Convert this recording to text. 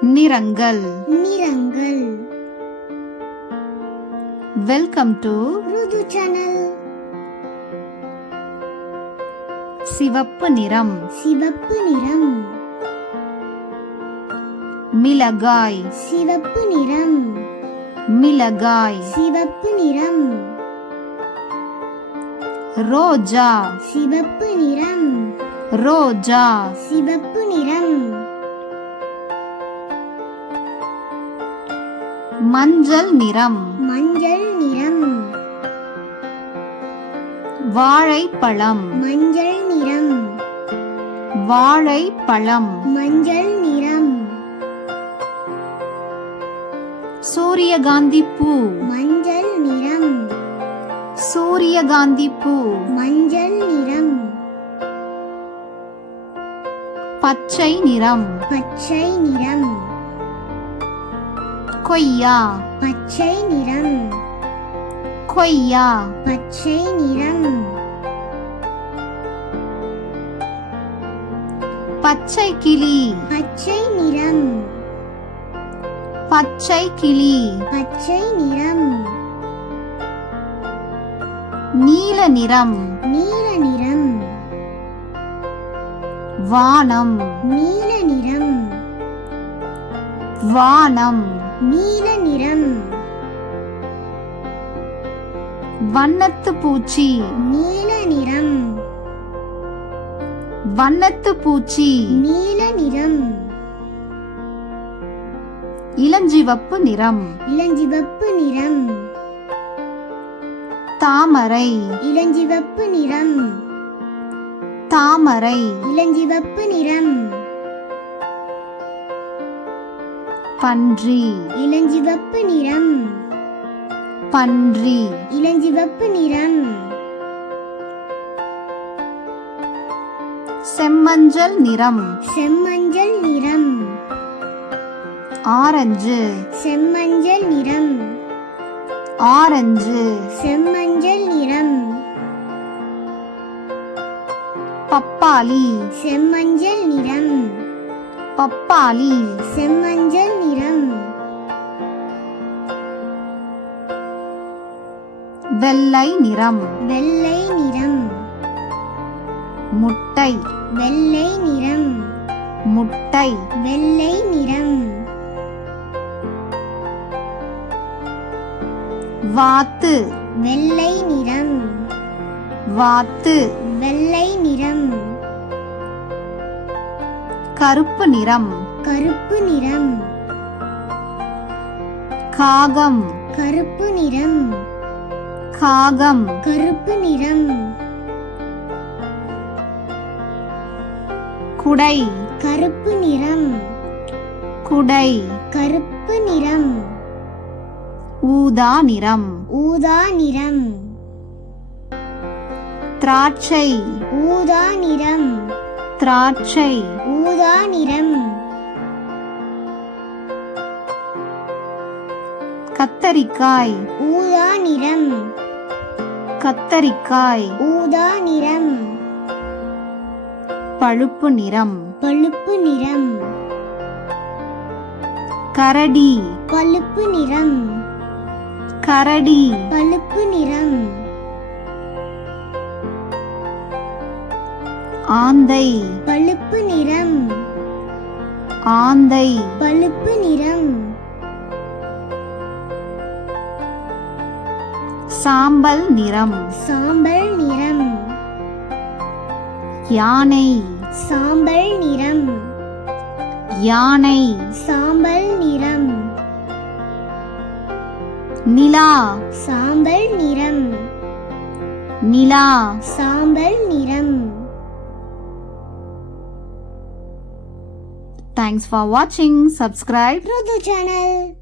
நிறங்கள். நிறங்கள். Welcome to Ruthu channel. சிவப்பு நிறம். சிவப்பு நிறம். மிளகாய். சிவப்பு நிறம். மிளகாய். சிவப்பு நிறம். ரோஜா. சிவப்பு நிறம். ரோஜா. சிவப்பு நிறம். மஞ்சள் நிறம். மஞ்சள் நிறம். வாழைப்பழம். மஞ்சள் நிறம். வாழைப்பழம். மஞ்சள் நிறம். சூரியகாந்தி பூ. மஞ்சள் நிறம். சூரியகாந்தி பூ. மஞ்சள் நிறம். பச்சை நிறம். பச்சை நிறம். கொய்யா. பச்சை நிறம். கொய்யா. பச்சை நிறம். பச்சை கிளி. பச்சை நிறம். பச்சை கிளி. பச்சை நிறம். நீல நிறம். நீல நிறம். வானம். நீல நிறம். வானம். நீல நிறம். வண்ணத்து பூச்சி. நீல நிறம். வண்ணத்து பூச்சி. நீல நிறம். இளஞ்சிவப்பு நிறம். இளஞ்சிவப்பு நிறம். தாமரை. இளஞ்சிவப்பு நிறம். தாமரை. இளஞ்சிவப்பு நிறம். பன்றி. இளஞ்சிவப்பு நிறம். பன்றி. இளஞ்சிவப்பு நிறம். செம்மஞ்சள் நிறம். செம்மஞ்சள் நிறம். ஆரஞ்சு. செம்மஞ்சள் நிறம். ஆரஞ்சு. செம்மஞ்சள் நிறம். பப்பாளி. செம்மஞ்சள் நிறம். பப்பாளி. செம்மஞ்சள் நிறம். வெள்ளை நிறம். வெள்ளை நிறம். முட்டை. வெள்ளை நிறம். முட்டை. வெள்ளை நிறம். வாத்து. வெள்ளை நிறம். வாத்து. வெள்ளை நிறம். கருப்பு நிறம். கருப்பு நிறம். காகம். கருப்பு நிறம். காகம். கருப்பு நிறம். குடை. கருப்பு நிறம். குடை. கருப்பு நிறம். ஊதா நிறம். ஊதா நிறம். திராட்சை. ஊதா நிறம். திராட்சை. ஊதா நிறம். கத்தரிக்காய். ஊதா நிறம். கத்தரிக்காய். ஊதா நிறம். பழுப்பு நிறம். பழுப்பு நிறம். கரடி. பழுப்பு நிறம். கரடி. பழுப்பு நிறம். ஆந்தை. பழுப்பு நிறம். ஆந்தை. பழுப்பு நிறம். சாம்பல் நிறம். சாம்பல் நிறம். யானை. சாம்பல் நிறம். யானை. சாம்பல் நிறம். நிலா. சாம்பல் நிறம். நிலா. சாம்பல் நிறம். Thanks for watching. Subscribe Ruthu channel.